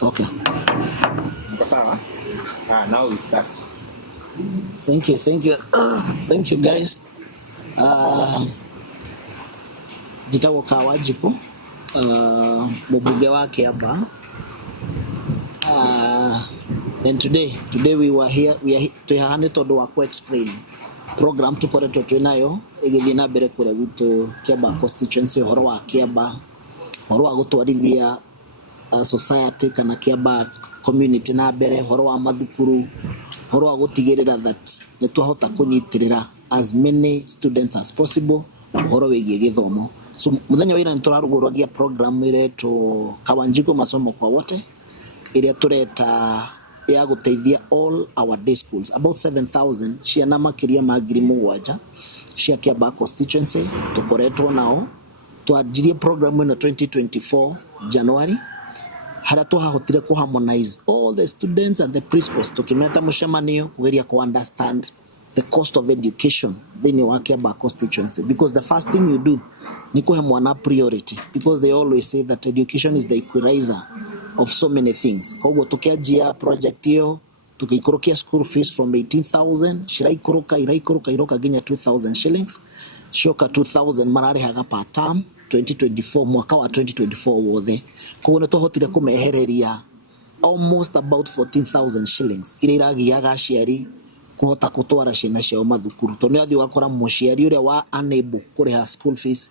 Okay. Now we start. Thank you guys. Jitago Kawanjiku, mbunge wa Kiambaa. And today we are here to hand to do a explain program to koreto twenayo igithina mbere kura gitu Kiambaa constituency horo wa Kiambaa, horo wa gutwarithia society kana Kiambaa community na mbere, horo wa mathukuru, horo wa gutigirira that ni twahota kunyitirira as many students as possible horo wigie githomo. So muthenya wira ni turaruguragia program ire to Kawanjiku masomo kwa wote iria tureta ya guteithia all our day schools, about 7,000 ciana makiria magiri mugwanja cia Kiambaa constituency tukoretwo nao twanjirie program ino 2024 January hara twahotire ku harmonize all the students and the principals tukimeta mushamanio kugeria ku understand the cost of education thini wa Kiambaa constituency, because the first thing you do ni kuhe mwana priority, because they always say that education is the equalizer of so many things. Kwa hivyo tukiajia project hiyo tukikurukia school fees from 18,000 iraikuruka ginya 2,000 shillings, shoka 2,000 marare haga per term 2024 mwaka wa 2024 wothe. Kwa hivyo twahotire kumehereria almost about 14,000 shillings ira iragiaga aciari kuhota gutwara ciana ciao mathukuru, tondu athi wakora muciari uria wa unable kuriha school fees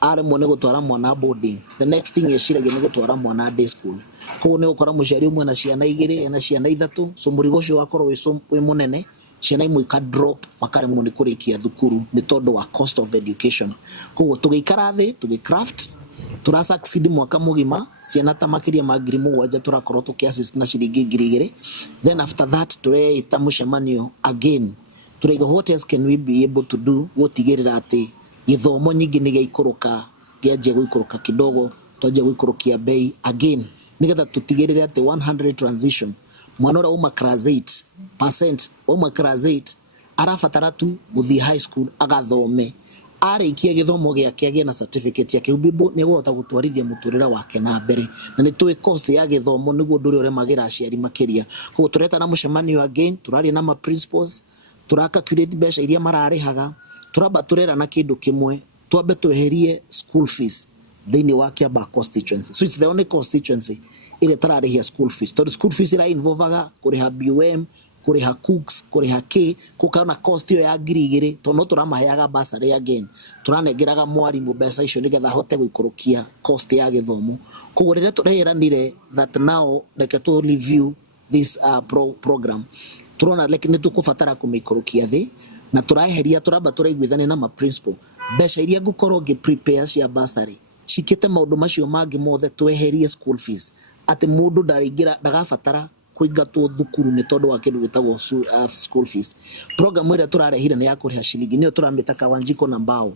are mone gutwara mwana boarding, the next thing yeshiragia ni gutwara mwana day school. Kwa ne ukora muciari umwe na ciana igiri na ciana ithatu, so murigo ucio wakorwo wi munene, ciana imwe ka drop makaremwo ni kurikia thukuru ni tondu wa cost of education. Kwa tugiikara thi tugicraft tura succeed mwaka mugima ciana ta makiria magiri mugwanja turakorwo tukiassist na ciringi 2,000. Then after that tureita mushamanio again turaiga what else can we be able to do gutigirira ati githomo nyingi ni giikuruka giaje guikuruka kidogo, twaje guikurukia bei again nigetha tutigirire ati 100 transition mwana ura uma class 8% uma class 8 arafatara tu guthi high school agathome, arikia githomo giake agie na certificate yake ubibo ni guhota gutwarithia muturira wake na mbere, na ni tuwe cost ya githomo niguo nduri ure magira aciari makiria. Kwa tureta na mushamanio again turari na ma principals turaka calculate besha iria mararihaga, turaba turera na kindu kimwe twambe tweherie school fees thini wa Kiambaa constituency. So it's the only constituency ile tararihia school fees. So the school fees ira involvaga kuriha BUM, kuriha cooks, kuriha K, kukana cost yo ya 2,000 tono turamaheaga basari again, turanegeraga mwarimu mbeca icio nigetha hote guikurukia cost ya githomo. Koguo rire tureranire that now like to review this program turona like ni tukufatara kumikurukia thi na turaheria turaba turaiguithane na ma principal mbeca iria ngukorwo ngi prepare cia basari cikite maundu macio mangi mothe tweherie school fees, ati mundu ndaringira ndagafatara kuingatwo thukuru ni tondu wa kindu gitagwo school fees. Program ira turarehira ni ya kuriha shilingi niyo turamita Kawanjiku na mbao,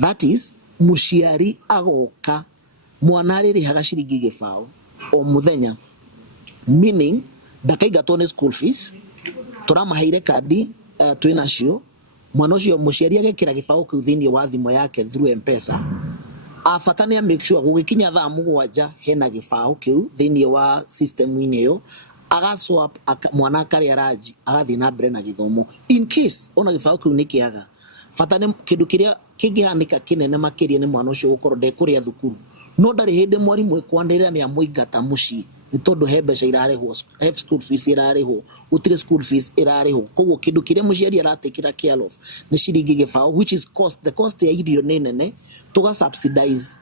that is muciari agoka mwana ririhaga shilingi gibao o muthenya, meaning ndakaigatwo ni school fees turamaheire kadi twinacio mwana ucio muciari agekira gibao kiu thini wa thimo yake through M-Pesa, afatania make sure gugikinya thaa mugwanja hena gibao kiu thini wa system inio agaswap mwana akari araji agathi na mbere na githomo. In case ona gibao kiu ni kiaga fatane kindu kiria kingihanika kinene makiria ni mwana ucio gukorwo ndekuria thukuru, no ndari hinde mwarimu ekwandira ni amuigata muci ni tondu he mbeca irarehwo, have school fees irarehwo, utire school fees irarehwo. Koguo kindu kiria muciari aratekira care of ni ciringi gibao, which is cost, the cost ya irio ni nene, tuga subsidize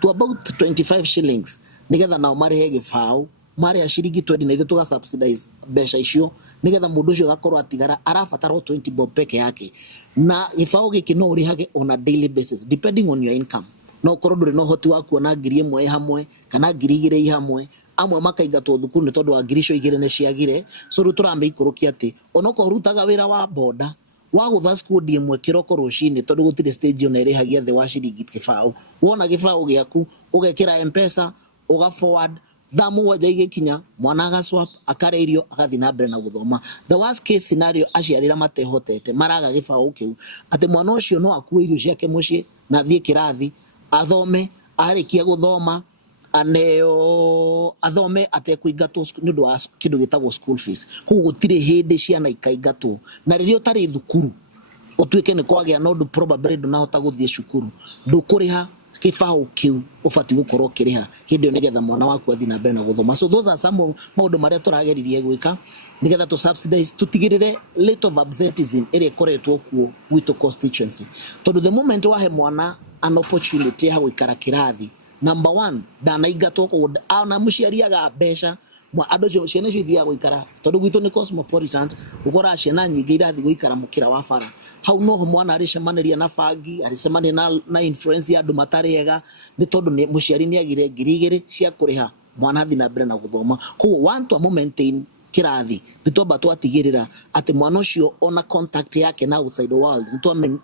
to about 25 shillings nigetha nao marehe gibao mareha ciringi 20 na ithu tuga subsidize mbeca icio nigetha mundu ucio gakorwo atigara arafatara 20 bob peke yake, na gibao giki no urihage on a daily basis depending on your income. No korwo nduri no hoti wa kuona 1,000 hamwe kana 2,000 hamwe, amwe makaigatwo thukuru ni tondu wa 2,000 ni ciagire. So ru turambe ikurukia ati onoko rutaga wira wa boda wa gutha school imwe kiroko rucini tondu gutire stage ona irihagia the wa ciringi gibao, wona gibao giaku ugekira M-Pesa uga forward thamu waja igikinya mwana agaswap akareirio agathi na mbere na guthoma. The worst case scenario aciarira matehotete maraga gibao kiu ati mwana ucio no akue irio ciake mucii na thie kirathi athome, arikia guthoma aneo athome atekuingatwo ni ndu wa kindu gitagwo school fees koguo gutire hindi ciana ikaingatwo na riria utari thukuru utuike ni kwagia no ndu probably ndunahota guthie cukuru ndukuriha kibao kiu ubati gukorwo kiriha hindi nigetha mwana waku athi na mbere na guthoma. So those are some maundu maria turageririe gwika nigetha to subsidize tutigirire rate of absenteeism ere koretwo kuo gwitu constituency tondu the moment wahe mwana an opportunity ha gwikara kirathi number 1 ndanaingatwo ko ana muciari aga mbeca andu ciana cio thia gwikara tondu gwitu ni cosmopolitan ukora ciana nyingi irathi gwikara mukira wa bara hau no mwana aricemaniria na bangi aricemania na influence ya andu matariega ni tondu ni muciari ni agire ngiri cia kuriha mwana athi na mbere na guthoma koguo want to maintain kirathi nitwamba twatigirira ati mwana ucio ona contact yake na outside the world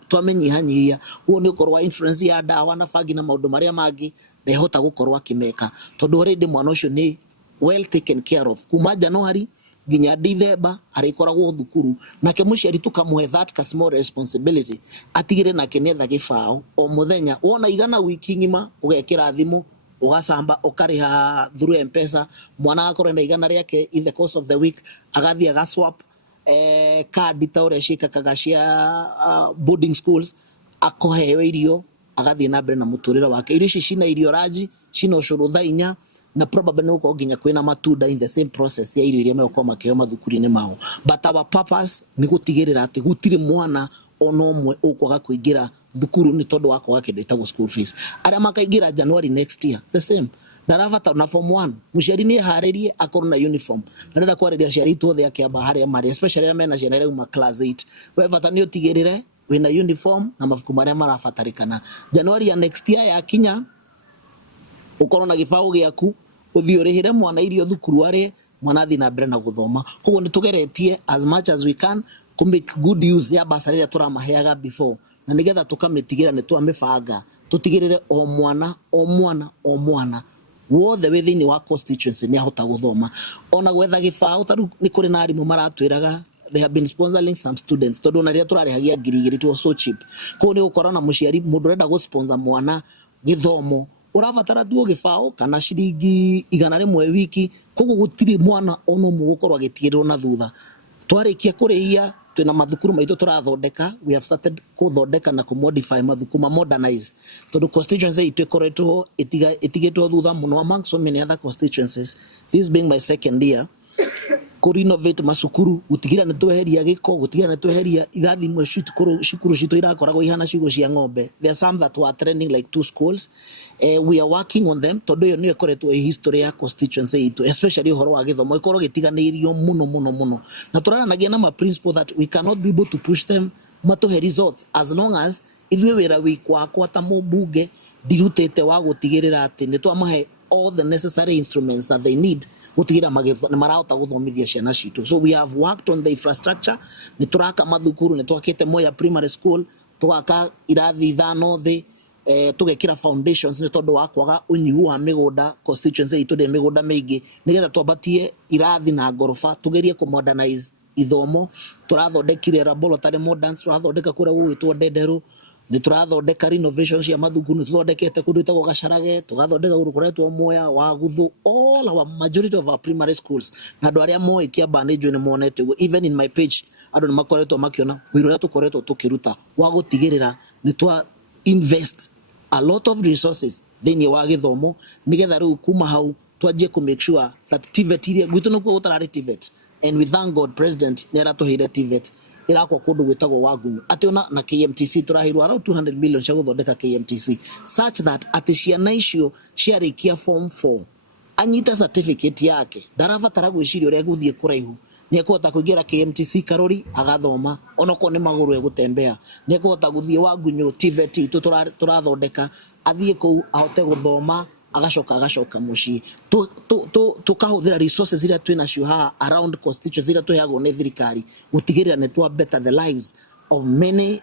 twamenyihanyihia huo ni ukorwa influence ya dawa na bangi na maundu maria mangi ndehota gukorwa kimeka tondu already mwana ucio ni well taken care of kuma January ginya December arikoragwo thukuru nake muciari tukamwe that small responsibility atigire nake netha gibao o muthenya wona igana wiki ngima ugekira thimu ugasamba ukariha through M-Pesa mwana akorwo na igana riake in the course of the week agathi agaswap card ta uria cikakaga cia boarding schools akoheo irio agathi na mbere na muturira wake irio cina irio raji cina ucuru thainya na probably no ko ginya kwina matunda in the same process ya irio iria meko makeo mathukuru-ini mao but our purpose ni gutigirira ati gutire mwana ono omwe ukwaga kuingira thukuru ni tondu wako gake ndetagwo school fees aria makaingira January next year the same ndaravata na form 1 muciari ni haririe akorwo na uniform ndenda kwariria ciari tuothe akiamba haria mari especially na mena ciana reuma class 8 we vata ni utigirire wina uniform na mafuku maria marafatarikana January ya next year ya kinya ukorwo na gibao giaku uthii urihire mwana irio thukuru ari mwana athi na mbere na guthoma koguo ni tugeretie as much as we can to make good use ya basari ya turamaheaga before na nigetha tukamitigira ni twamibanga tutigirire o mwana wothe within wa constituency ni ahota guthoma ona gwetha gibao taru ni kuri na arimu maratwiraga they have been sponsoring some students tondu na ria turarihagia ngiri to so cheap ko ni ukorana muciari mundu renda go sponsor mwana githomo uravatara tu gibao kana ciringi igana rimwe wiki koguo gutiri mwana ono mugukorwa gitigirwo na thutha twarikia kurihia twina mathukuru maitu turathondeka we have started kuthondeka na kumodify mathukuru modernize tondu constituency itu ikoretwo itigitwo thutha muno among so many other constituencies this being my second year ku renovate masukuru gutigira ni tweheria giko gutigira ni tweheria irathi imwe cukuru citu irakoragwo ihana cigo cia ng'ombe there are some that were trending like 2 schools we are working on them tondu yo ni ikoretwo history ya constituency itu especially uhoro wa githomo ikorwo gitiganirio muno na turaranagia na ma principle that we cannot be able to push them matuhe results as long as ithuĩ wĩra wĩkwakwa ta mũmbunge ndiutĩte wa gũtigĩrĩra atĩ nĩ twamahe all the necessary instruments that they need gutigira marahota guthomithia ciana citu. So we have worked on the infrastructure ni turaka mathukuru ni twakite moya primary school twaka irathi thano thi tugekira foundations ni tondu wa kwaga unyihu wa migunda constituency itu de migunda mingi nigetha twambatie irathi na ngorofa tugerie ku modernize ithomo turathondekire laboratory modern turathondeka kuria gwitwo Ndenderu ni turathondeka renovations ya mathukuru ni tuthondekete kundu itagwo Gacarage tugathondeka kundu kuretwo Moya wa Guthu all our majority of our primary schools na andu aria moe Kiambaa ni njui ni monete even in my page andu ni makoretwo makiona wira uria tukoretwo tukiruta wa gutigirira ni twa invest a lot of resources thini wa githomo nigetha riu kuma hau twanjie ku make sure that TVET iria gwitu no gutarari TVET and we thank God president ni aratuheire TVET irakwa kundu gwitagwo Wagunyu ati ona na KMTC turahirwa around 200 million cia guthondeka KMTC such that ati ciana icio ciarikia form 4 anyita certificate yake ndaravatara gwiciria uria guthie kuraihu ni ekota kuingira KMTC Karori agathoma onoko ni maguru egutembea ni ekota guthie Wagunyu TVET turathondeka athie ku ahote guthoma agacoka muci tukahuthira resources zira twina cio ha around constituency zira tuheagwo ni thirikari gutigirira ni twa better the lives of many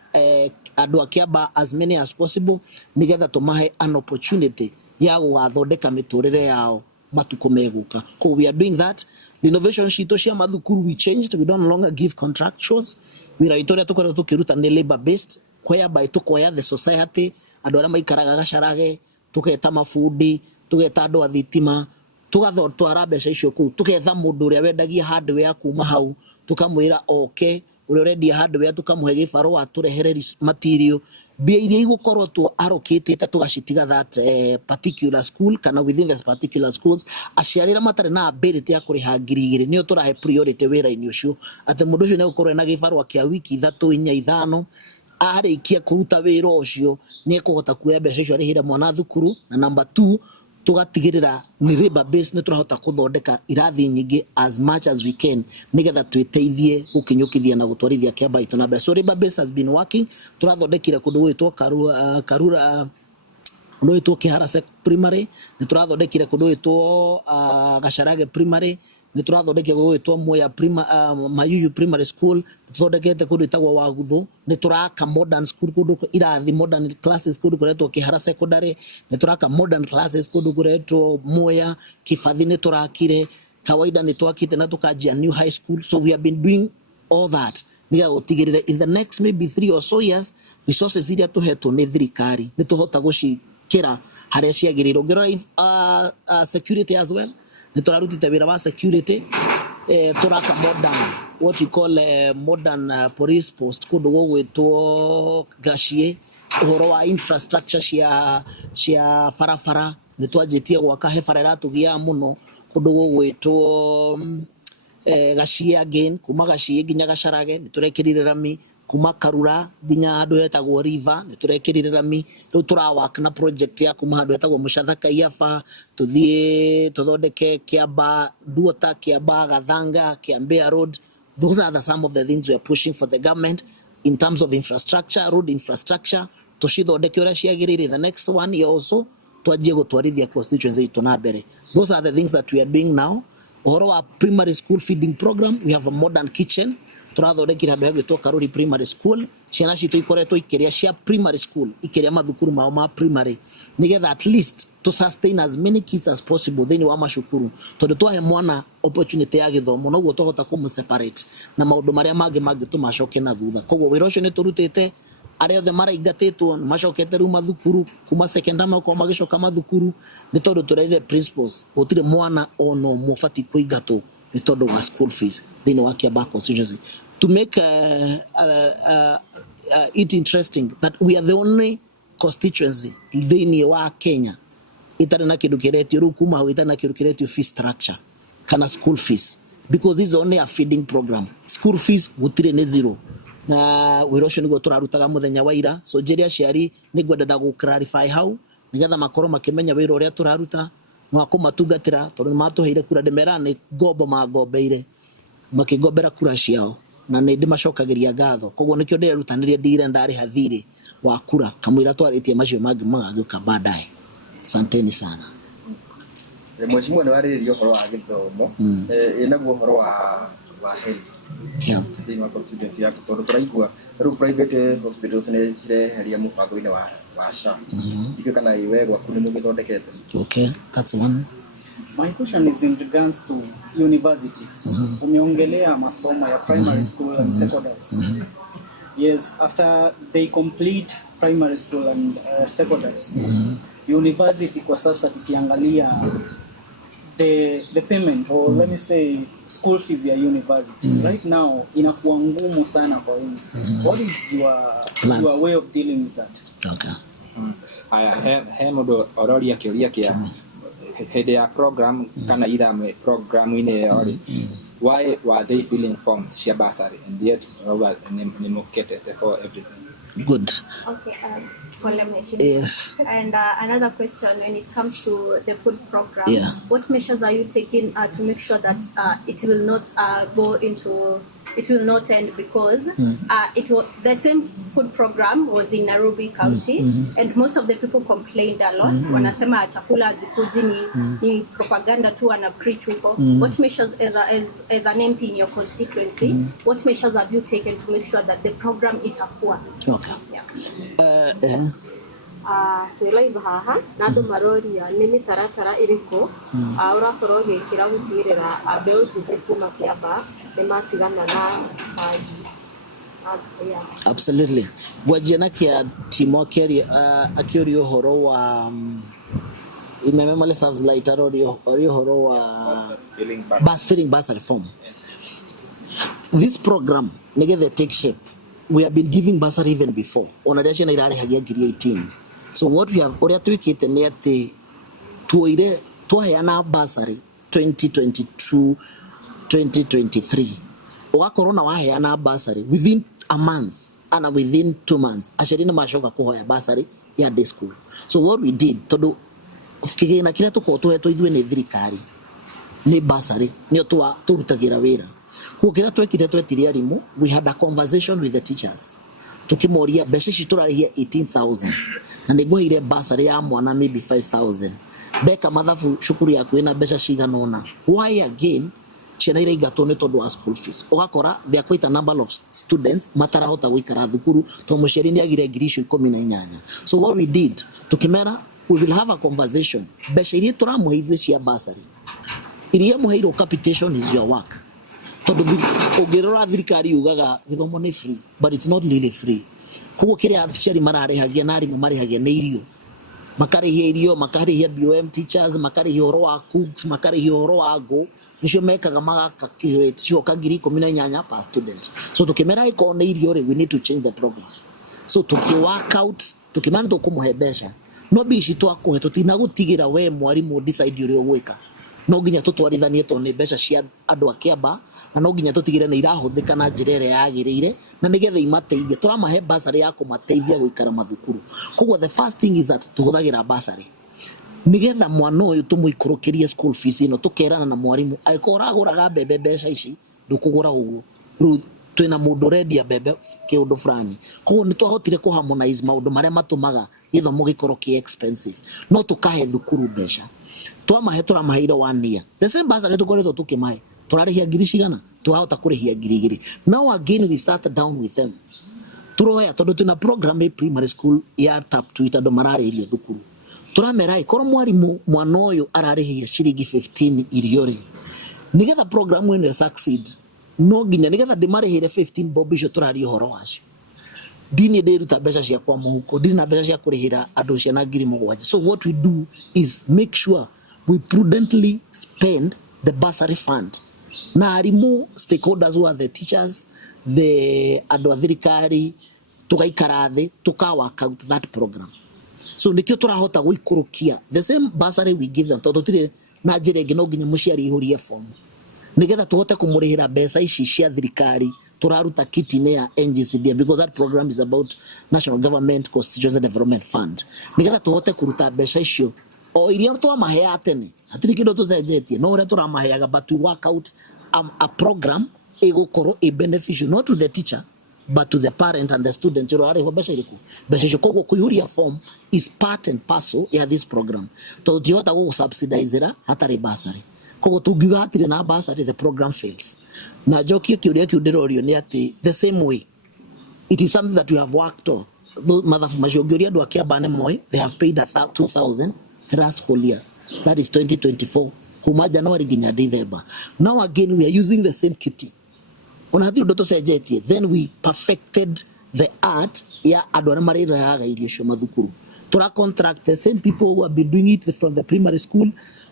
andu a Kiambaa as many as possible nigetha tumahe an opportunity ya guthondeka miturire yao matuko meguka. So we are doing that. Innovation shito cia mathukuru we changed, we don't longer give contractuals, we are itoria tukorwo tukiruta ni labor based whereby tukoya the society andu aria maikaraga Gacarage tuketa mafundi tugeta andu a thitima tugathotwara mbeca icio kuu tugetha mundu uria wendagia hardware kuma hau tukamwira oke uria urendia hardware tukamuhe gibarua turehere material mbia iria igukorwo tu allocate tugacitiga that particular school kana within this particular schools aciarira matare na ability ya kuriha 2,000 nio turahe priority wira-ini ucio ate mundu ucio ne gukorwo na gibarua kia wiki 3 4 5 arikia kuruta wira ucio ni kuhota kuoya mbeca icio arihira mwana thukuru na number 2 tugatigirira ni labor base ni turahota kuthondeka irathi nyingi as much as we can nigetha twiteithie gukinyukithia na gutwarithia Kiambaa itu na mbere. So labor base has been working. Turathondekire kundu gwitwo karura kundu gwitwo Kiharase primary, ni turathondekire kundu gwitwo Gacarage primary, ni turathondekire kundu gwitwo Moya Mayuyu primary school, tuthondekete kundu itagwo Waguthu, ni turaka modern school kundu irathi modern classes kundu kuretwo Kihara secondary, ni turaka modern classes kundu kuretwo Moya Kifathi, ni turakire Kawaida, ni twakite na tukajia new high school. So we have been doing all that niga utigirire in the next maybe 3 or so years resources iria tuhetwo ni thirikari ni tuhota gucikira haria ciagiriro ngira security as well. Ni turarutite wira wa security turaka modern what you call modern police post kundu gwitwo Gashie. Uhoro wa infrastructure cia farafara ni twajitie gwaka he farera tugia muno kundu gwitwo Gashie again, kuma Gashie ginya Gacarage ni turekirire rami, kuma Karura ginya andu etagwo River ni turekirire rami. Riu turawak na project ya kuma andu etagwo Mushathaka Iafa tuthie tuthondeke Kiambaa Duota, Kiambaa Gathanga, Kiambaa Road. Those are some of the things we are pushing for the government in terms of infrastructure, road infrastructure. Tushithondeke uria ciagirire the next 1 year also twajie gutwarithia constituency itu na mbere. Those are the things that we are doing now. Uhoro primary school feeding program, we have a modern kitchen. Turathondekire andu agwitwo Karuri primary school. Ciana citu ikoretwo ikiria cia primary school, ikiria mathukuru mao ma primary, nigetha at least to sustain as many kids as possible thini wa mashukuru. Tondu twahe mwana opportunity ya githomo noguo tuhota separate na maundu maria mangi tumacoke na thutha. Koguo wira ucio ni turutite aria othe maraingatitwo macokete riu mathukuru kuma secondary mako magicoka mathukuru ni tondu turerire principles gutire mwana ono mufati kuingatwo ni tondu wa school fees thini wa Kiambaa constituency. To make it interesting that we are the only constituency thini wa Kenya itari na kindu kiretio riu kuma hau itari na kindu kiretio fee structure kana school fees, because this is only a feeding program. School fees gutire ni zero na wira ucio niguo turarutaga muthenya wa ira. So njeri aciari ni gwenda gu clarify hau nigetha makorwo makimenya wira uria turaruta no akumatungatira tondu matuheire kura ndemera ni gombo magombeire makigombera kura ciao na ni ndimacokagiria ngatho. Koguo nikio ndirutanĩria ndire ndari hathiri wa kura kamwira twaritie macio mangi magaguka baadaye. Asanteni sana. Mheshimiwa ni waririo horo wa githomo inaguo horo wa health. Yeah. Thini wa constituency ya tondu turaigua riu private hospitals ni cireheria mubango-ini wa SHA. Ikio kana iwe gwaku ni mugithondekete? Okay, that's one. My question is in regards to universities. Umeongelea masomo ya primary school and secondary school. Yes, after they complete primary school and secondary school, university kwa sasa tukiangalia the payment or let me say school fees ya university right now inakuwa ngumu sana kwa wengi. What is your way of dealing with that? Okay. He mundu ororia kiuria kia hede ya program kana ida program ine yori why were they filling forms cia bursary and yet ni muketete for everything? Good. Okay, yes. And another question, when it comes to the food program, what measures are you taking to make sure that it will not it will not end, because the same food program was in Nairobi County, and most of the people complained a lot. Wanasema chakula hazikuji ni propaganda tu wana preach huko. What measures as an MP in your constituency, what measures have you taken to make sure that the program itakuwa? Okay. Yeah. Twilaiva haha na andu maroria ni mitaratara iriku urakorwo gikira gutigirira ambeu njithu kuma Kiambaa ni matigana na Absolutely. Wajia na kia timo akiori uhoro wa Imememale serves like Orio Horo filling bursary form. This program, they take shape. We have been giving bursary even before. On addition, I had 18. So what we have already tweaked and yet to bursary 2022-2023. Oga corona wa bursary within a month and within 2 months. Ashirina mashoka kuhoya bursary ya day school. So what we did todo kigina kila tuko idwe ne thirikari ne bursary ne turutagira wira. Kukira twekire twetiria rimu, we had a conversation with the teachers. Tukimoria beshe shitura here 18,000 na nego ile bursary ya mwana maybe 5,000. Beka mathafu shukuru ya kwena besha shiga nona. Why again? Ciana ira igatone tondu wa school fees. Ogakora there are quite a number of students matarahota gwikara thukuru to musheri ni agire girisho 18. So what we did tukimera, we will have a conversation. Besha iria turamuheithwe cia bursary. Iria muheiro capitation is your work. Tondu ogirora thirikari ugaga githomo ni free, but it's not really free. Kugo kire aciari mararehagia na arimu marehagia ne irio. Makarehia irio, makarehia BOM teachers, makarehia horo wa cooks, makarehia horo wa go. Nisho mekaga magakakirate choka ngiri 18 per student. So tukimera iko na irio we need to change the program. So work out, tukimana tukumuhebesha. No bishi twakuhe tutina gutigira we mwarimu decide uri ogwika. No ginya tutwarithanie to ne besha cia andu a Kiambaa na no ginya tutigire ne irahuthika na njirere yagirire na nigethe imateithie turamahe bursary ya kumateithia guikara mathukuru. Koguo the first thing is that tuhuthagira bursary nigetha mwana uyu tumuikurukirie school fees ino tukerana na mwarimu aikora aguraga bebe besha ici ndukugura uguo ru twina mundu redia bebe kiundu fulani. Koguo ni twahotire ku harmonize maundu maria matumaga githomo gikorwo ki expensive no tukahe thukuru besha twamahe turamaheire 1 year. The same bursary tukoretwo tukimahe turarihia ngiri cigana tuhota kurihia ngiri igiri. Now again we start down with them turoya tondu tuna program ya primary school ya tap to itado mararirio thukuru turamera ikoro mwarimu mwana uyu ararihia shiringi 15 iriore nigetha program ino succeed no ginya nigetha ndimarihire 15 bobisho turari horo wacio dini nderuta mbeca cia kwa muhuko ndina mbeca cia kurihira andu ciana ngiri 7. So what we do is make sure we prudently spend the bursary fund. Na arimu stakeholders who are the teachers, the andu a thirikari tugaikara thi work out that program. So nikio turahota guikurukia the same bursary we give them tondu tire na njire ngino nginya muciari ihurie form nigetha tuhote kumurihira mbeca ici cia thirikari turaruta kitine ya NGCD because that program is about National Government Constituency Development Fund. Nigetha tuhote kuruta mbeca icio o iria twamahe atene hatiri kindo tucenjetie no ria turamaheaga but we work out a program egukoro a beneficial not to the teacher but to the parent and the student. Kogo kuihuria form is part and parcel ya this program. To diota go subsidize hatari bursary. Kogo tugiga hatiri na bursary the program fails. Na joki kiuria kiudirorio ni ati the same way. It is something that we have worked on. Mashogoria do Kiambaa moi they have paid 2,000 last whole year. That is 2024. Kuma January ginya December. Now again we are using the same kitty. Then we perfected the art ya adwana marira yaga irisho mathukuru. Tura contract the same people who have been doing it from the primary school.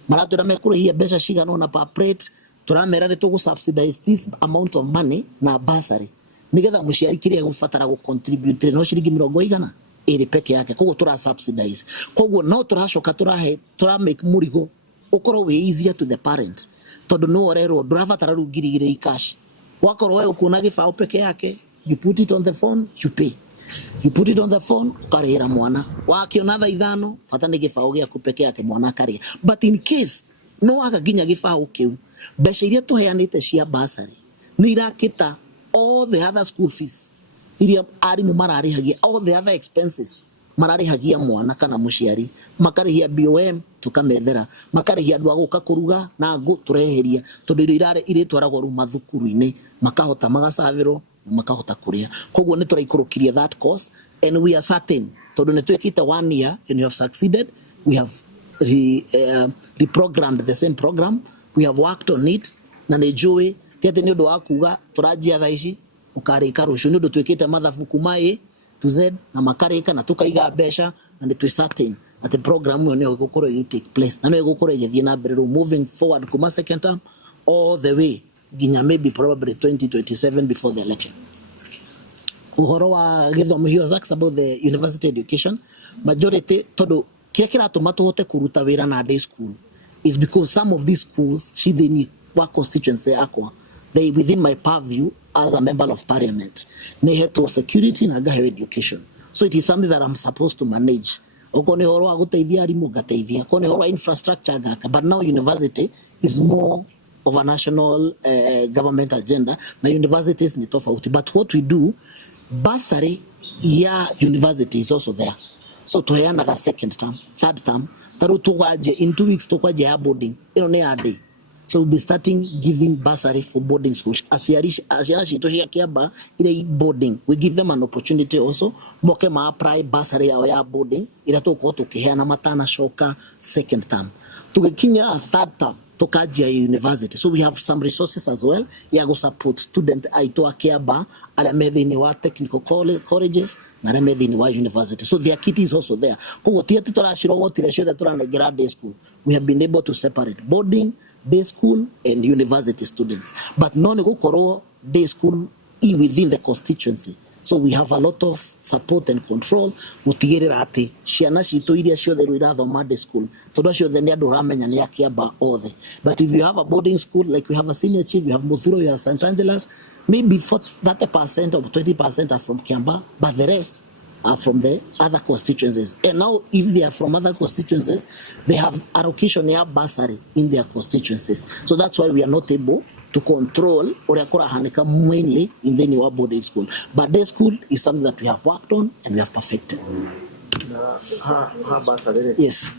Maratura mekuru hiya besha shiga no na paprate. Tura merare to subsidize this amount of money na bursary. Nigetha muciari kire gufatara go contribute no shiringi 100 iri peke yake. Kogo tura subsidize. Kogo no turashoka tura make murigo ukoro we easier to the parent. Todo no orero drafatara rugirigire ikashi. Wakoro wewe kuna gifao peke yake, you put it on the phone, you pay. You put it on the phone, ukarihira mwana. Wakiona ithano, fatane gifao giaku peke yake mwana akaria. But in case no akaginya gifao kiu, mbeca iria tuheanite cia bursary ni irakita all the other school fees. Iria arimu mararihagia all the other expenses. Mararihagia mwana kana muciari, makarihia BOM tukamethera, makarihia andu aguka kuruga na ngo tureheria tondu irare ire twaragwo ru mathukuru-ine makahota magasaviro makahota kuria. Koguo ni turaikurukiria that cost and we are certain tondu ni twekite 1 year and you have succeeded. We have reprogrammed the same program, we have worked on it na ni joy tete ni undu wa kuga turajia thaici ukarika rucio ni undu twekite mathabu kuma A to Z na makarika na tukaiga besha na ni twi certain at the program we no gukoro take place na no gukoro ye na mbere moving forward kuma second term all the way ginya maybe probably 2027 before the election. Uhoro wa githomo he was asked about the university education. Majority todo kira tomato hote kuruta wira na day school is because some of these schools shideni wa constituency akwa they within my purview as a member of parliament. They had to security na higher education. So it is something that I'm supposed to manage. Okone horo wa guteithia arimu gateithia. Okone horo wa infrastructure gaka. But now university is more of a national government agenda. Na universities ni tofauti. But what we do, bursary ya university is also there. So tuheana ga second term, third term. Taru tuwaje in 2 weeks tukwaje ya boarding. Ino ne a day. So we'll be starting giving bursary for boarding schools. Asiana shitoshi Kiambaa ile boarding. We give them an opportunity also. Moke ma apply bursary ya boarding. Ila toko tukiheana matana shoka second term. Tukikinya a third term. Tokajia university. So we have some resources as well. Yago support student aitoa Kiambaa. Ala medini wa technical colleges. Na medini wa university. So their kit is also there. Kugo tiati tola shiro woti le shoda tola na grade school. We have been able to separate boarding, day school and university students, but none go koro day school within the constituency. So we have a lot of support and control. Utigirira ati ciana citu iria ciothe irathoma day school todo ciothe ni andu ramenya ni Kiambaa othe. But if you have a boarding school like we have a senior chief, you have Muthuro, you have St. Angela's, maybe 30% or 20% are from Kiambaa, but the rest are from the other constituencies. And now if they are from other constituencies, they have allocation ya bursary in their constituencies. So that's why we are not able to control Uria kura hanika mainly in the new boarding school. But day school is something that we have worked on and we have perfected. Yes.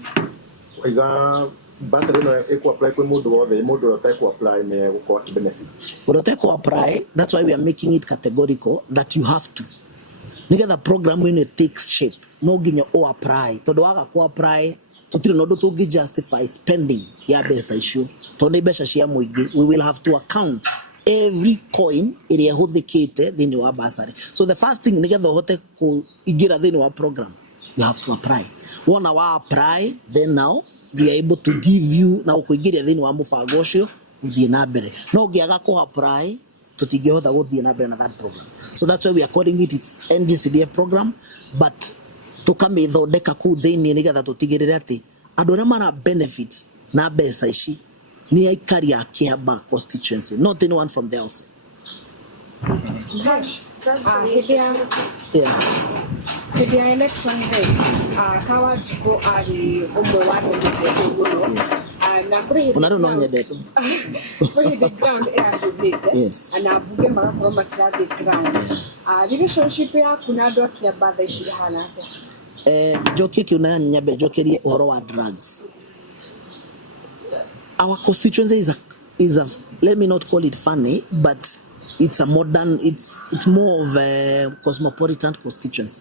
Bursary no equal apply kwa mudu wothe mudu otaku apply me ko benefit. Otaku apply, that's why we are making it categorical that you have to. Nigga the program when it takes shape. No ginya o apply. Todo waka ko apply. Totiri no do to justify spending ya besa issue. Tonde besha shia muigi. We will have to account every coin area hold the kete then you bursary. So the first thing nigga the hote ko igira then you program. You have to apply. One hour apply then now we are able to give you now ko igira then you mufagosho uthie na mbere. No giaga ko apply tutigehota guthie na mbere na that program. So that's why we are calling it's NGCDF program, but tukame thondeka ku thini nigetha tutigirire ati andu aria mara benefit na mbeca ici ni aikari a Kiambaa constituency, not anyone from the outside. The election day, Kawanjiku ari umwe wa Unarona nyedeto. So the ground air debate. Yes. And abuge marakorwo matira the ground. Relationship ya kuna ndo Kiambaa tha ici hana atia. Joki kuna nyabe jokerie uhoro wa drugs. Our constituency is a let me not call it funny, but it's a modern, it's more of a cosmopolitan constituency.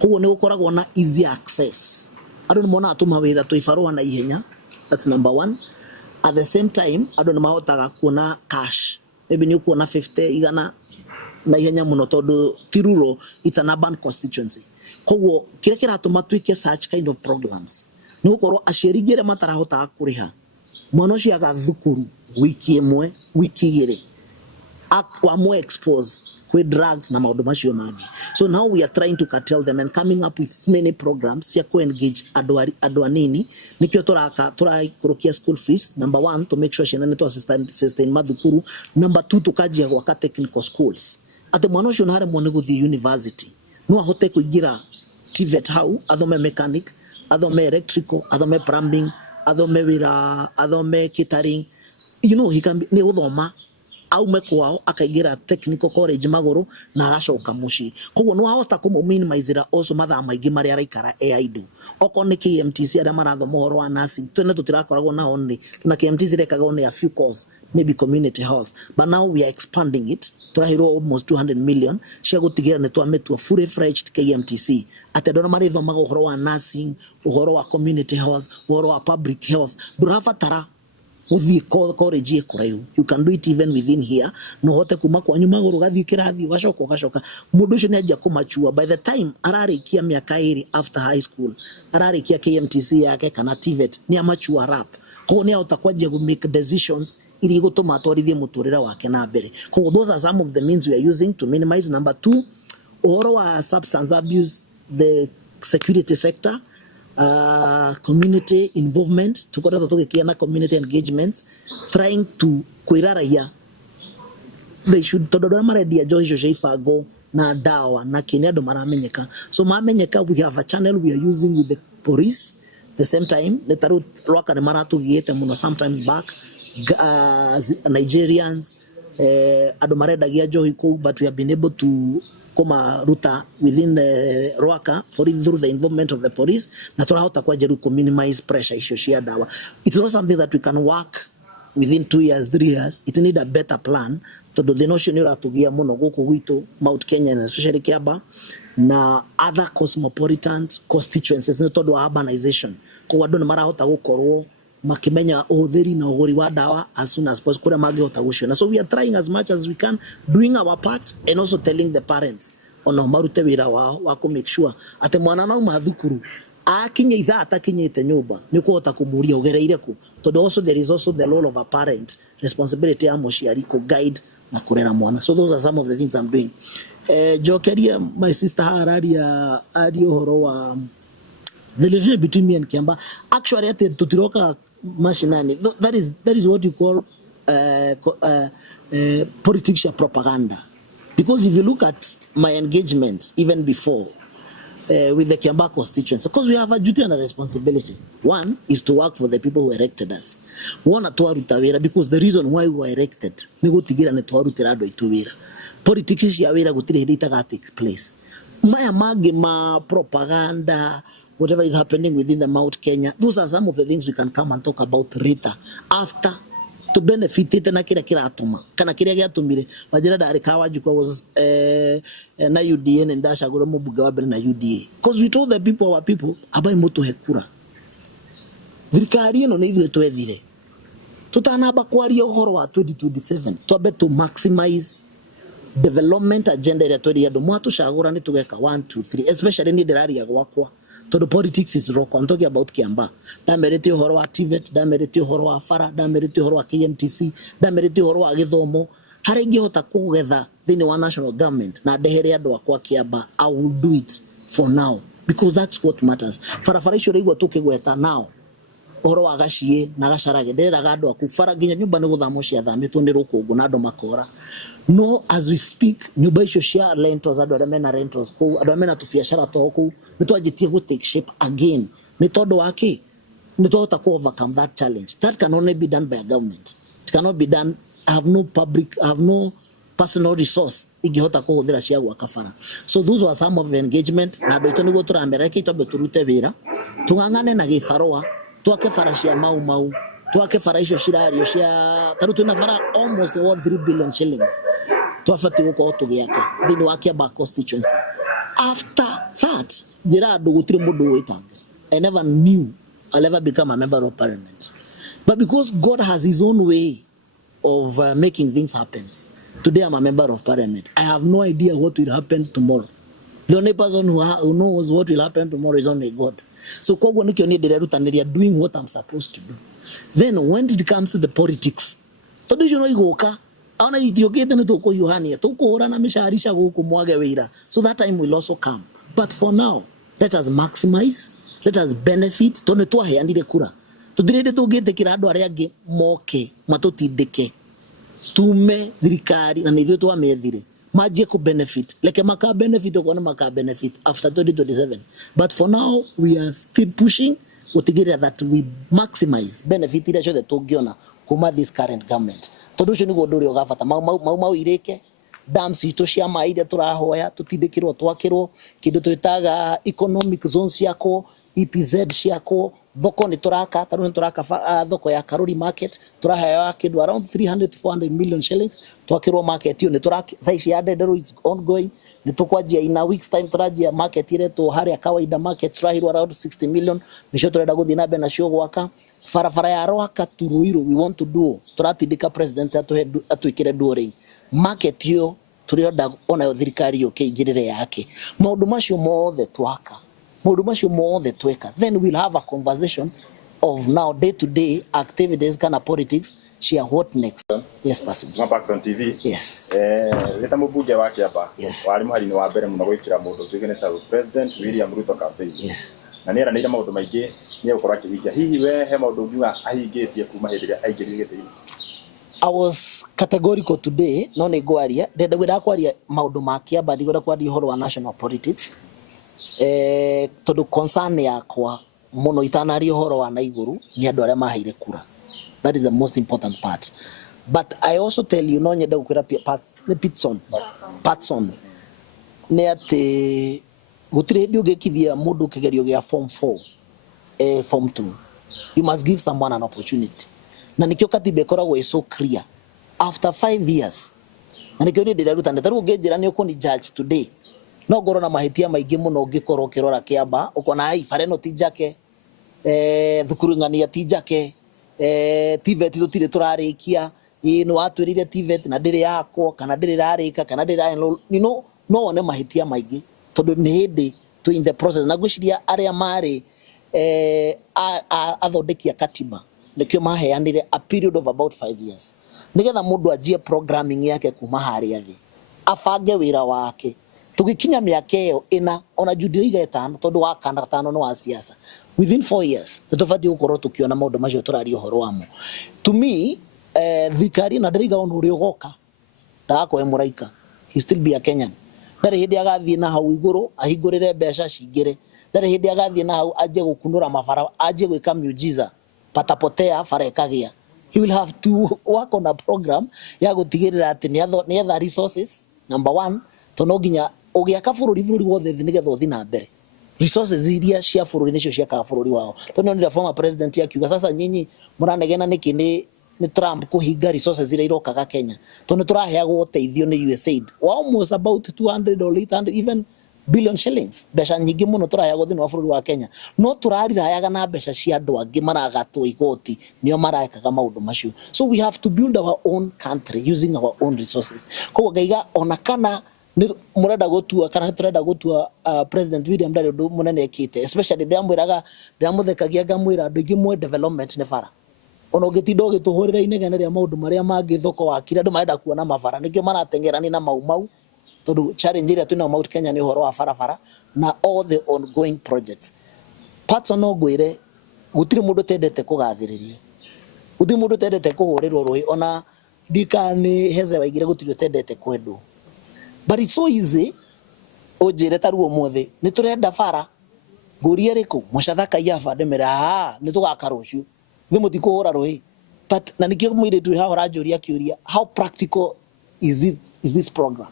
Kuo ne ukoragwo na easy access. Ado nimona atuma witha toifarwa na ihenya. That's number one. At the same time, ado nimahotaga kuona cash. Maybe ni kuona 50 igana na ihenya muno todo tiruro, it's an urban constituency. Kuo kire kira atuma twike such kind of programs. Ni ukorwo aciarigire matarahota kuriha. Mwana ucio agathukuru wiki imwe, wiki igire. Akwa more exposed with drugs na maundu macio mangi. So now we are trying to curtail them and coming up with many programs ya ku engage adu anini nikio kurokia school fees. Number 1, to make sure she nane to sustain madukuru. Number 2, tukajia gwaka technical schools. Ate mwana ucio nare mwone guthi university no ahote kuigira TVET hau athome mechanic, athome electrical, athome plumbing, athome wira, athome catering. You know, he can be ni uthoma aume kwao akaigira technical college maguru na agacoka muci. Koguo no ahota kumu minimize also mathaa maingi mari araikara idle. Oko ni KMTC aria marathoma uhoro wa nursing twene tutirakoragwo na only tuna KMTC rekaga only a few courses, maybe community health, but now we are expanding it. Turahiro almost 200 million cia gutigira ne twametua fully fledged KMTC ate ndona mari thomaga uhoro wa nursing, uhoro wa community health, uhoro wa public health. Burabatara uthie college kuraihu. You can do it even within here. No hote kuma kwa nyuma guru gathie kirathi ugacoka mundu ucio ni ajia kumachua by the time ararikia miaka 2 after high school, ararikia KMTC yake kana TVET, ni amachua rap. Ko ni autakwaje make decisions ili gutuma atwarithie muturira wake na mbere. Ko those are some of the means we are using to minimize. Number 2, uhoro wa substance abuse, the security sector, community involvement, tukora tugikia na community engagements, trying to kwiraraia they should todora maredia jojo sheifago na dawa na kinedo maramenyeka. So maramenyeka, we have a channel we are using with the police. The same time letaru roka ne maratu giete muno sometimes back Nigerians ado mareda gia johi ko, but we have been able to koma ruta within the roka through the involvement of the police na turahota kwa jeru to minimize pressure issue shia dawa. It's not something that we can work within 2 years 3 years. It need a better plan to do the notion ira tugia muno goko gwito Mount Kenya and especially Kiambaa na other cosmopolitan constituencies to do urbanization ko wadu na marahota gukorwo makimenya utheri na ugori wa dawa as soon as possible magihota gushona. So we are trying as much as we can, doing our part and also telling the parents ono marute wira wa ku make sure ate mwana na mathukuru akinye itha atakinyete nyumba ni kuhota kumuria ugereire ku. Todo also there is also the role of a parent, responsibility ya muciari ku guide na kurera mwana. So those are some of the things I'm doing. Jokeria my sister Araria horo wa the relationship between me and Kiambaa. Actually at tutiroka mashinani, that is what you call politics propaganda. Because if you look at my engagement even before with the Kiambaa constituency, because we have a duty and a responsibility. One is to work for the people who elected us. One atwarutawira, because the reason why we were elected ni gutigira ne twarutira ando itubira. Politics ya wira gutire hidita ga take place. Maya mage ma propaganda, whatever is happening within the Mount Kenya, those are some of the things we can come and talk about later after to benefit it na kira atuma kana kira giatumire majira da Kawanjiku was na UDA and ndashagura mubuga wa na UDA, because we told the people, our people abai moto hekura virkari no nithu twethire tutanaba kwaria uhoro wa 2027 twabe to maximize development agenda ya tori ya domo tushagura ni tugeka 1 2 3, especially ni derari ya gwakwa. So the politics is rock. I'm talking about Kiambaa. Da meriti horo wa TVET, da meriti horo wa Fara, da meriti horo wa KMTC, da meriti horo wa githomo. Haregi hota kugetha thini wa national government na dehere ado kwa Kiambaa. I will do it for now because that's what matters. Fara isho igwa tuke gweta now. Horo wa gashie na gasharage derera gado ku Fara ginya nyumba no guthamocia thamitwo ni rukungu na ando makora. No, as we speak, nyumba icio cia rentals ado mena rentals ko ado mena tubiashara toko nitwajitie go take shape again. Ni todo wake ni tota ko overcome that challenge. That can only be done by a government. It cannot be done. I have no personal resource igihota ko hudira cia gwa Kafara. So those were some of the engagement na ado itoni go turambereke itobe turute wira tungangane na gifaroa twake fara cia mau twake fara icio cirario cia tarutu na fara almost 3 billion shillings twafati guko tugiaka thini wa Kiambaa constituency. After that dira ndo gutire mundu witanga. I never knew I'll ever become a member of parliament, but because God has his own way of making things happen, today I'm a member of parliament. I have no idea what will happen tomorrow. The only person who knows what will happen tomorrow is only God. So kogo nikyo ni derutaniria doing what I'm supposed to do. Then when it comes to the politics, todo you know igoka ana itiokete ne toko yohania toko ora na misharisha guku mwage wira, so that time will also come. But for now, let us maximize, let us benefit tone twaheanire kura tudirede tugete kirado aria ange moke matutindike tume thirikari na nithio twamethire majie ku benefit leke maka benefit okona maka benefit after 2027. But for now we are still pushing utigire that we maximize benefit ira cyo tugiona kuma this current government. Todo cyo nigo nduri ogafata mau ireke dams ito cia mai ira turahoya tutindikirwo twakirwo kindu twitaga economic zones yako EPZ ciako thoko ni turaka taru ni turaka thoko ya Karuri market turahaya kindu around 300-400 million shillings twakirwo market yo ni turaka thaici ya Dendero is ongoing ni tukwajia in a week's time turajia market ile to haria kawaida market turahirwa around 60 million nisho turenda guthina be na cio gwaka farafara ya Roaka to Ruiru we want to do turatindika president atuikire during market yo turioda ona thirikari ukingirire yake maundu macio mothe twaka maundu macio mothe tweka then we'll have a conversation of now day to day activities kana politics share what next. Yes, possible. Mapax on TV. Yes. Leta mbunge wa Kiambaa. Yes. Wali muhari ni wa mbere muno gwikira mundu twigene ta President William Ruto campaign. Yes. Na nera nira maundu maingi ni gukora kihikia. Hihi we he maundu ngiwa ahingitie kuma hindiria aingirire gitiri. I was categorical today no ne gwaria ndenda gwira kwaria maundu ma Kiambaa ndigora kwaria horo wa national politics tondu concern yakwa muno itanari horo wa na iguru ni andu aria maheire kura. That is the most important part. But I also tell you, no nyenda gukwira Patson ne ati gutire ndio gekithia mundu kigerio gia form 4 form 2. You must give someone an opportunity. Na nikyo katiba ikoragwo is so clear after 5 years. Na nikyo ndira ruta ndetaru ngejira ni ukoni judge today. No ngoro na mahitia maingi muno ngikorwo kirora Kiambaa ukona ai fareno tijake thukuru ngania tijake TVET tutire turarikia no atwirire TVET na ndire yako kana ndire rarika kana ndire no one mahitia maingi tondu ni hindi to in the process na gwiciria aria mari athondekia katiba nikyo maheanire a period of about 5 years nigetha mundu ajie programming yake kuma haria thi afange wira wake tugikinya miaka iyo ina ona judiriga etano tondu wa kana tano no wa siasa within 4 years tutafati gukorwo tukiona maundu macio turari uhoro wamo to me thikari na ndiriga onu uri ugoka ndako emuraika he still be a Kenyan ndari hindi agathie na hau iguru ahingurire mbeca cingire ndari hindi agathie na hau aje gukunura mabara aje gwika miujiza patapotea farekagia he will have to work on a program ya gutigirira ati ni etha resources number 1 tono ginya ugiaka bururi wothe nigetha uthi na mbere resources iria cia bururi nicio cia ka bururi wao tono ni former president akiuga sasa nyinyi muranegena niki ni Trump kuhinga resources iria irokaga Kenya tono turaheagwo uteithio ni USAID almost about 200 or 800 even billion shillings besha nyingi muno turaheagwo thini wa bururi wa Kenya no turarirayaga na besha cia andu angi maragatwo igoti nio maraekaga maundu macio so we have to build our own country using our own resources koguo ngaiga ona kana murenda gutua kana turenda gutua President William Ruto munene ekite especially ndamwiraga ndamuthekagia ngamwira andu ingi mwe development ne bara ona ugitindo ugituhurira inegene ria maundu maria mangi thoko wakire andu marenda kuona mabara nikyo maratengerani na mau tondu challenge ria twina Mount Kenya ni horo wa barabara na all the ongoing projects parts no gwire gutire mundu tendete kugathiriria gutire mundu tendete kuhurirwo rui ona dikani heze waigire gutire tendete kwendwo. But it's so easy ojire taruo mothe ni turenda bara ngurie riku mushathaka yafa ndemera ni tugakarucio thimu tikuhura rui but na nikio mwire tu hahora njuria kiuria how practical is this program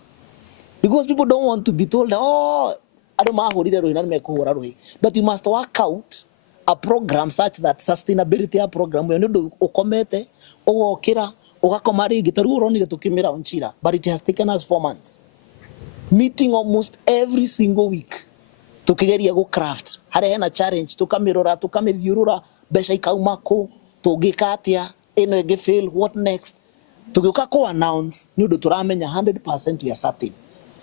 because people don't want to be told ado mahurire rui na mekuhura rui but you must work out a program such that sustainability a program we ndu ukomete ugokira ugakoma ringi taruo uronire tukimira onchira but it has taken us 4 months meeting almost every single week tukigeria go craft hare hena challenge tukamirora tukamithiurura besha ikaumako tugikatia eno ege fail what next tugiuka ko announce ni ndu turamenya 100% we are certain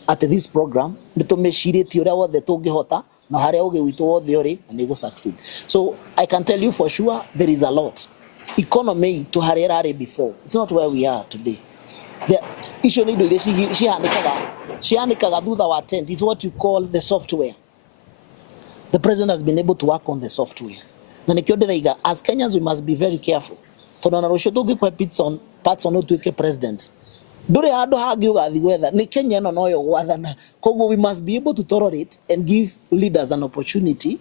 at this program nitumeshiriti uria wothe tungihota na hare oge witu wothe uri and go succeed so I can tell you for sure there is a lot economy to hare rare before it's not where we are today. The issue ni ndu she anikaga thutha wa tent is what you call the software. The president has been able to work on the software na nikyo ndiraiga as Kenyans we must be very careful tondu na rucio tungikwa parts on tuike president ndure andu hangi ugathi gwetha ni Kenya no yo gwathana koguo we must be able to tolerate and give leaders an opportunity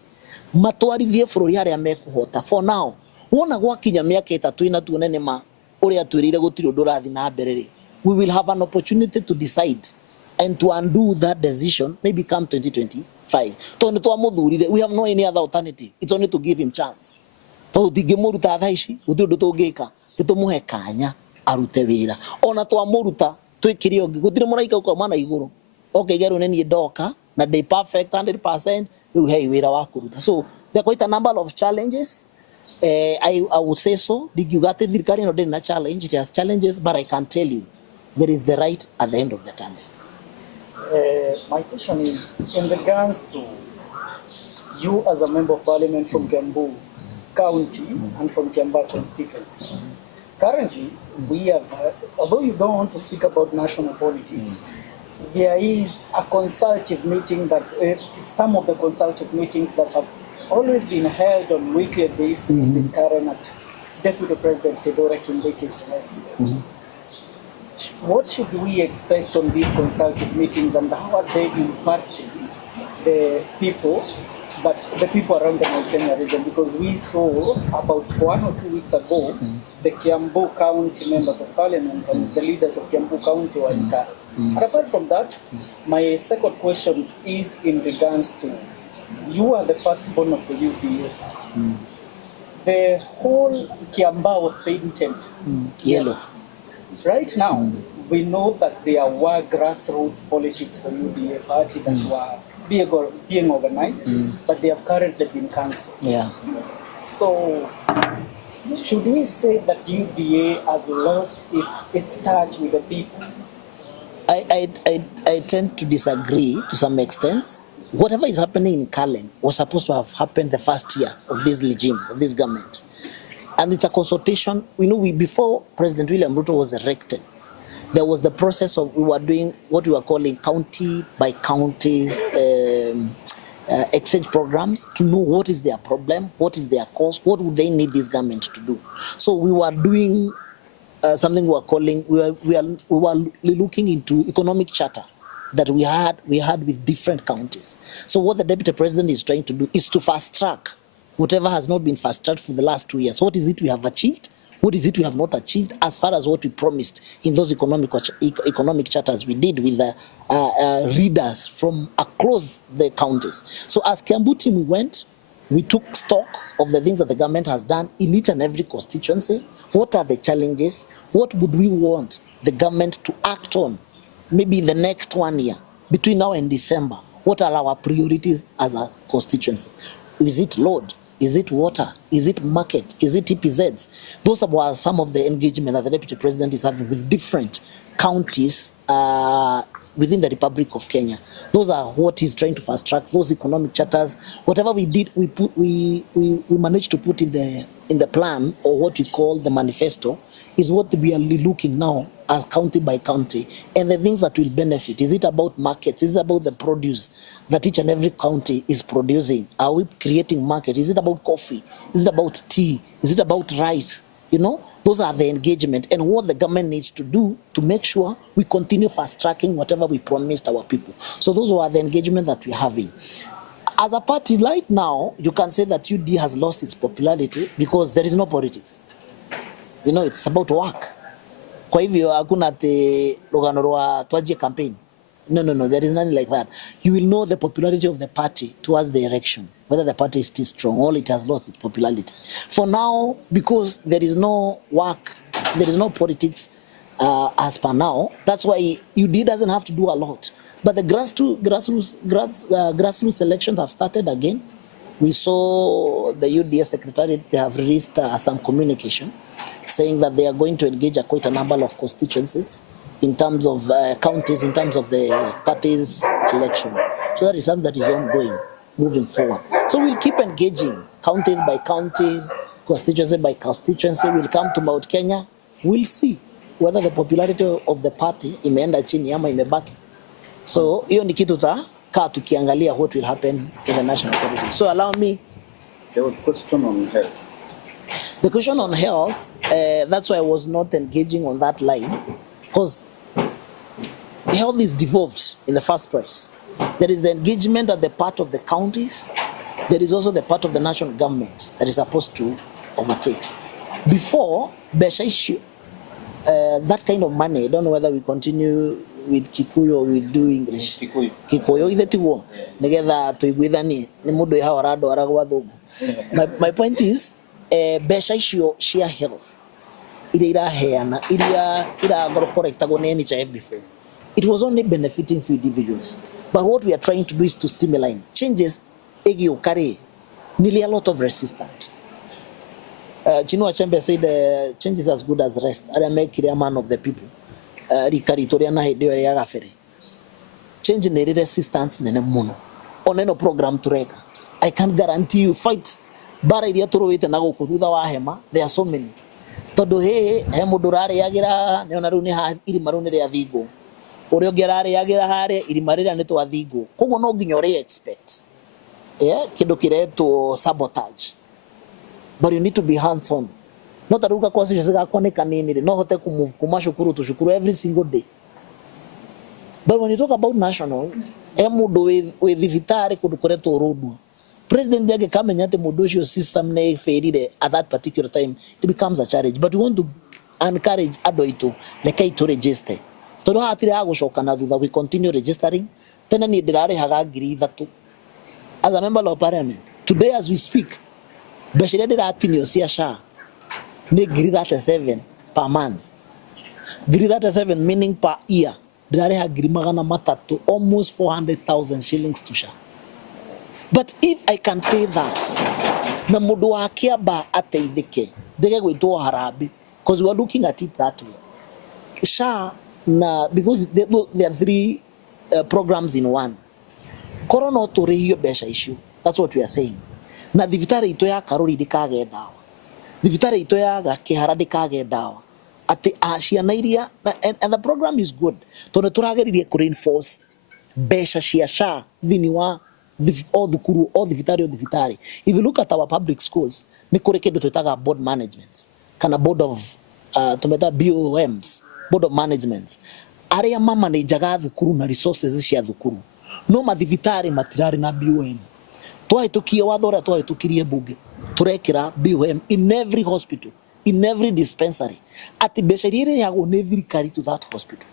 matwarithie bururi haria mekuhota for now wona gwakinya miaka 3 ina tuonene ma uria twirire gutiri undu rathi na mbere ri we will have an opportunity to decide and to undo that decision maybe come 2025 tondu twa muthurire we have no any other alternative it's only to give him chance tondu tingimuruta thaici gutiri undu tungika nitumuhe kanya arute wira ona twa muruta twikire ongi gutiri muraika uko mana iguru okay geru neni ndoka na they perfect 100% you hey wira wa kuruta so there are quite a number of challenges I would say so. The Ugate Dirkari no na challenge. It has challenges, but I can tell you there is the right at the end of the tunnel. My question is in regards to you as a member of parliament from Kiambaa County and from Kiambaa constituency. Currently, we have, although you don't want to speak about national politics, there is a consultative meeting that, some of the consultative meetings that have always been held on weekly basis in Karen at Deputy President Kedora Kimbeki's residence. What should we expect on these consultative meetings and how are they impacting the people, but the people around the Mount Kenya region? Because we saw about 1 or 2 weeks ago, the Kiambaa County members of parliament and the leaders of Kiambaa County were in Karen. And apart from that, my second question is in regards to, you are the firstborn of the UDA. The whole Kiambaa was painted Yellow. Right now, we know that there were grassroots politics for UDA party that were being organized, but they have currently been cancelled. Yeah. So, should we say that UDA has lost its touch with the people? I tend to disagree to some extent. Whatever is happening in Kalen was supposed to have happened the first year of this regime, of this government. And it's a consultation. Before President William Ruto was elected, there was the process of, we were doing what we were calling county by counties exchange programs to know what is their problem, what is their cause, what would they need this government to do. So we were doing something we were calling, we were looking into economic charter that we had with different counties. So what the Deputy President is trying to do is to fast track whatever has not been fast tracked for the last 2 years. What is it we have achieved? What is it we have not achieved as far as what we promised in those economic charters we did with the readers from across the counties. So as Kiambaa team, we went, we took stock of the things that the government has done in each and every constituency. What are the challenges? What would we want the government to act on maybe in the next 1 year, between now and December? What are our priorities as a constituency? Is it load? Is it water? Is it market? Is it EPZs? Those are some of the engagement that the Deputy President is having with different counties within the Republic of Kenya. Those are what he's trying to fast track, those economic charters. Whatever we did, we managed to put in the plan, or what we call the manifesto, is what we are looking now as county by county, and the things that will benefit. Is it about markets? Is it about the produce that each and every county is producing? Are we creating market? Is it about coffee? Is it about tea? Is it about rice? Those are the engagement and what the government needs to do to make sure we continue fast tracking whatever we promised our people. So those are the engagement that we're having. As a party right now, you can say that UD has lost its popularity because there is no politics. It's about work. Kwa hivyo hakuna ati rugano rwa twaje campaign. No, there is nothing like that. You will know the popularity of the party towards the election, whether the party is still strong or it has lost its popularity. For now, because there is no work, there is no politics as per now, that's why UD doesn't have to do a lot. But the grassroots elections have started again. We saw the UDA secretariat, they have released some communication saying that they are going to engage quite a number of constituencies in terms of counties, in terms of the party's election. So that is something that is ongoing, moving forward. So we'll keep engaging, counties by counties, constituency by constituency. We'll come to Mount Kenya. We'll see whether the popularity of the party imeenda chini ama imebaki. So hiyo ni kitu kaa tukiangalia what will happen in the national politics. So allow me. There was a question on health. The question on health, that's why I was not engaging on that line, because health is devolved in the first place. There is the engagement at the part of the counties. There is also the part of the national government that is supposed to overtake. Before, that kind of money, I don't know whether we continue with Kikuyu or we do English. Kikuyu ile tiwo. Negeza tuiguithani ni mundu iha orado aragwa thugu. My point is besha icio cia health iria iraheana iria correctagwo ni NHIF before. It was only benefiting few individuals. But what we are trying to do is to stimulate changes. Nearly a lot of resistance. Chinua Achebe said change is as good as rest. I make a man of the people. Rikaritoria na hede ya gafere. Change ne resistance nene muno. Oneno program tureka. I can guarantee you fight. Bara iria turuite na guku thutha wa hema. There are so many. Tondu he mundu rari yagira ne ona riu ni ha irima riu ni ria thingo. Uria ungi rari yagira hare irima riria ni twa thingo. Koguo no nginya uri expect. Kindu kiretu sabotage. But you need to be hands on. Not that uka kwa sisi gakwa ni kanini no hote kumove kumashukuru tushukuru every single day. But when you talk about national, mundu we vitari kundu kuretu urudwa. President yake kamenya ate mundu ucio system ne failure at that particular time, it becomes a challenge. But we want to encourage adoito lekai to register. Tondu hatire agucoka na thutha, we continue registering. Tena ni ndirare haga ngiri 3 as a member of parliament. Today as we speak, Bashire diratinio cia SHA ni ngiri 37 per month. Ngiri 37 meaning per year. Dirareha ngiri 300, almost 400,000 shillings to SHA. But if I can pay that, na mundu wa Kiambaa ateithike, ndege gwitwo harambe, because we are looking at it that way. SHA na because there are 3 programs in one. Corona to rehio besha issue. That's what we are saying. Na thibitari itu ya Karuri ndikage dawa. Thibitari itu ya Gakihara ndikage dawa. Ati ciana iria and the program is good. Tondu turageririe ku reinforce besha cia SHA thini wa all thibitari. If you look at our public schools, ni kuri kindu twitaga board management kana board of tumeta BOMs, board of management. Aria mama ni jaga thukuru na resources cia thukuru. No mathibitari matirari na BOM. Twahitukie watho uria twahitukirie bunge turekira BOM in every hospital, in every dispensary. Ati mbeca iria yagwo ni thirikari to that hospital.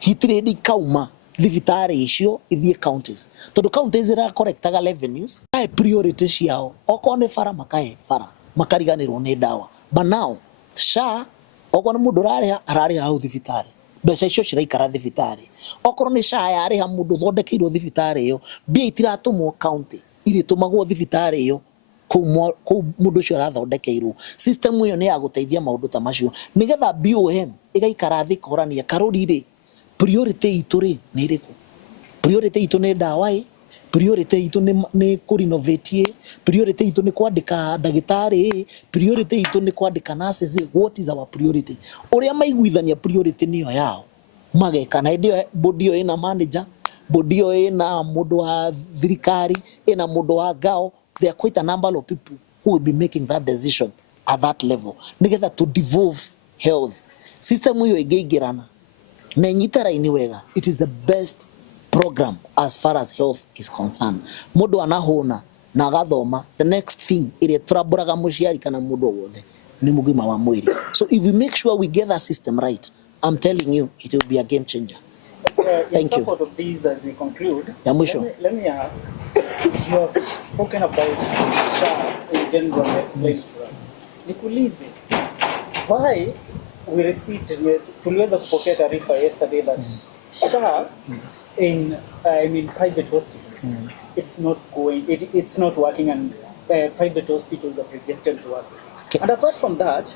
Hitiredi kauma thibitari icio ithie counties. Tondu counties ira correctaga revenues, ai priority ciao. Oko ni fara makae fara, makariganirwo ni dawa. But now SHA oko ni mundu arari hau thibitari. Mbeca icio ciraikara thibitari. Okorwo ni SHA yariha mundu thondekeirwo thibitari iyo, mbia itiratumwo county. Iritumagwo thibitari iyo ku mundu ucio arathondekeirwo. System iyo ni ya guteithia maundu ta macio nigetha BOM igaikara thi korania Karuri ri priority itu ri ni iriku. Priority itu ni dawa priority itu ni ku renovate, priority itu ni kwandika ndagitari, priority itu ni kwandika nurses. What is our priority? Uria maiguithania priority niyo yao mageka na ndio body yo ina manager, body yo ina mundu wa thirikari, ina mundu wa ngao. There are quite a number of people who will be making that decision at that level nigetha to devolve health system hiyo igeigirana na nyitara ini wega. It is the best program as far as health is concerned. Mundu anahona na gathoma, the next thing ile turaburaga muciari kana mundu wothe ni mugima wa mwiri. So if we make sure we get that system right, I'm telling you it will be a game changer. Thank you. Support of these as we conclude. Let me ask, you have spoken about SHA in general and explained to us. Nikuulize, why we received, tuliweza kupokea taarifa yesterday that SHA in private hospitals, it's not working, and private hospitals are rejected to work. Okay. And apart from that,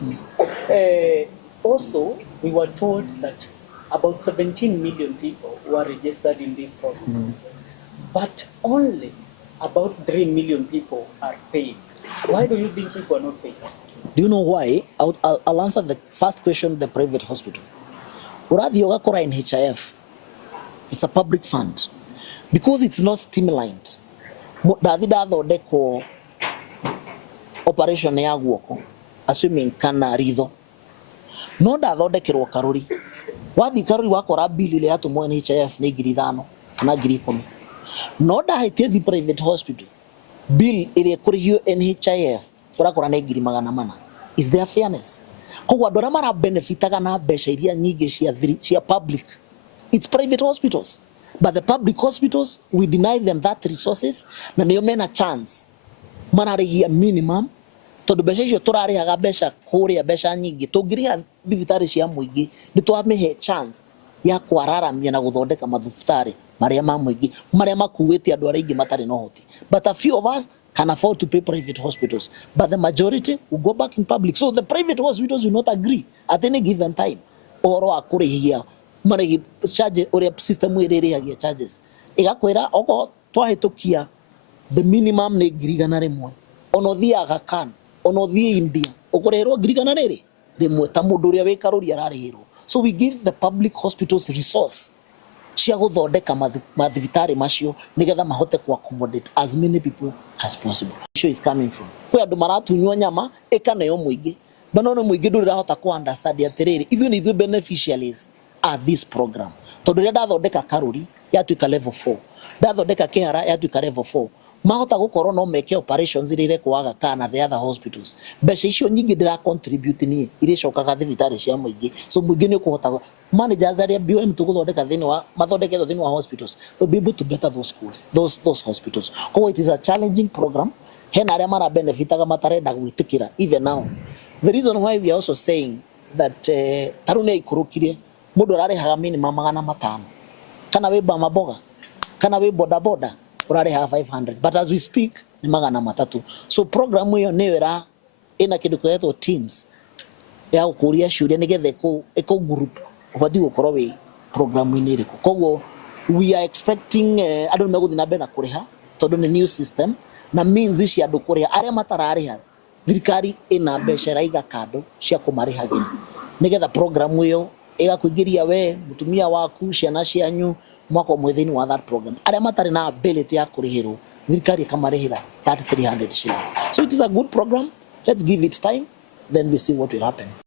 also we were told that about 17 million people were registered in this program, but only about 3 million people are paid. Why do you think people are not paid? Do you know why? I'll answer the first question, the private hospital. Urathi ogakora NHIF, it's a public fund. Because it's not streamlined, dathi dathondekwo operation ya guoko, assuming kana ritho, no dathondekerwo Karuri. Wathi Karuri wakora bill ile yatumwo NHIF ni 5,000 kana 10,000. No dahitie the private hospital bill ile kurihio NHIF urakora ni 400. Is there fairness? Koguo andu aria mara benefitaga na mbeca iria nyingi cia public, it's private hospitals. But the public hospitals, we deny them that resources, na nio mena chance manarihia minimum. Tondu mbeca icio turarihaga mbeca kuria mbeca nyingi, tungiriha thibitari cia muingi ni twamihe chance ya kwararamia na guthondeka mathibitari maria ma muingi maria makuwite andu aria ingi matari no hoti. But a few of us can afford to pay private hospitals, but the majority will go back in public. So the private hospitals will not agree at any given time. Oro akure here, money charge or system we charges. Igakwera oko twahitukia the minimum ne girigana remwe. Ono thia Aga ono thia India. Okorero girigana rere remwe ta mundu uria wikaruri ararihirwo. So we give the public hospitals resource cia guthondeka mathibitari macio nigetha mahote ku accommodate as many people as possible. Issue is coming from kwi andu maratunywa nyama ikaneyo muingi banono muingi nduri rahota ku understand atiriri ithu ni beneficiaries at this program tondu ria ndathondeka karuri yatuika level 4 ndathondeka kihara yatuika level 4 mahota gukorwo no meke operations irire kwaga kana the other hospitals mbeca icio nyingi ndira contribute ni ire cokaga thibitari cia muingi so muingi ni kuhota managers aria BOM tuguthondeka thini wa mathondeke thini wa hospitals to be able to better those schools those hospitals. So it is a challenging program hena aria mara benefitaga matarenda gwitikira even now. The reason why we are also saying that tarune ikurukire mundu ararehaga minimum 500 kana we ba maboga kana we boda boda urareha 500 but as we speak ni 300. So program hiyo niyo ina kindu kwetu teams ya ukuria shuria nigethe eko group ubadi gukorwo wi program ini riko koguo we are expecting andu meguthi na mbere na kuriha tondu ni new system na means ici andu kuriha aria matarariha thirikari ina mbeca raiga kando cia kumarihagira nigetha program hiyo igakuingiria we mutumia waku ciana cianyu mwako mwethini wa that program aria matari na ability ya kurihirwo thirikari kamarihira 300 shillings. So it is a good program. Let's give it time, then we see what will happen.